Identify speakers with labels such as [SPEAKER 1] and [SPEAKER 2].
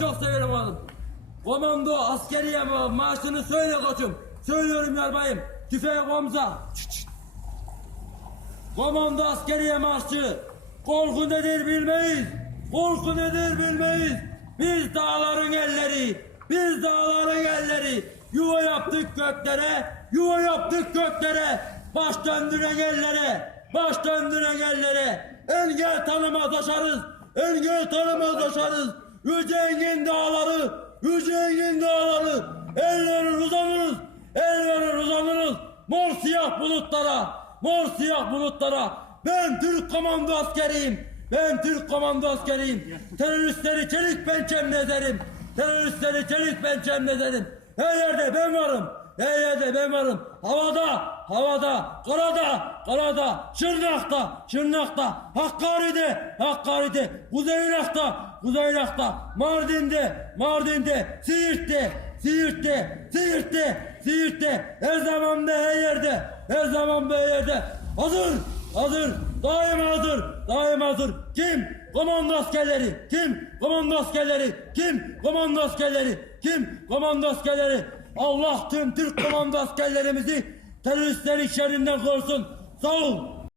[SPEAKER 1] Çok severim oğlum. Komando askeriye ma- maaşını söyle koçum. Söylüyorum yarbayım. Tüfeğe komza. Komando askeriye maaşı. Korku nedir bilmeyiz. Korku nedir bilmeyiz. Biz dağların elleri. Biz dağların elleri. Yuva yaptık göklere. Yuva yaptık göklere. Baş döndüren ellere. Baş döndüren ellere. Engel tanımaz aşarız. Engel tanımaz aşarız. Yüceğin dağları. Yüceğin dağları. Ellerin uzanırız. Ellerin uzanırız. Mor siyah bulutlara. Mor siyah bulutlara. Ben Türk komando askeriyim. Ben Türk komando askeriyim. Teröristleri çelik pençemle ezerim. Teröristleri çelik pençemle ezerim. Her yerde ben varım. Her yerde ben varım. Havada, havada, karada, karada, Şırnak'ta, Şırnak'ta, Hakkari'de, Hakkari'de, Kuzey Irak'ta, Kuzey Irak'ta, Mardin'de, Mardin'de, Siirt'te, Siirt'te, Siirt'te, Siirt'te, her zaman ve her yerde, her zaman ve her yerde. Hazır, hazır, daima hazır, daima hazır. Kim? Komando askerleri. Kim? Komando askerleri. Kim? Komando askerleri. Kim? Komando askerleri. Allah tüm Türk komando askerlerimizi teröristlerin şerrinden korusun. Sağ ol.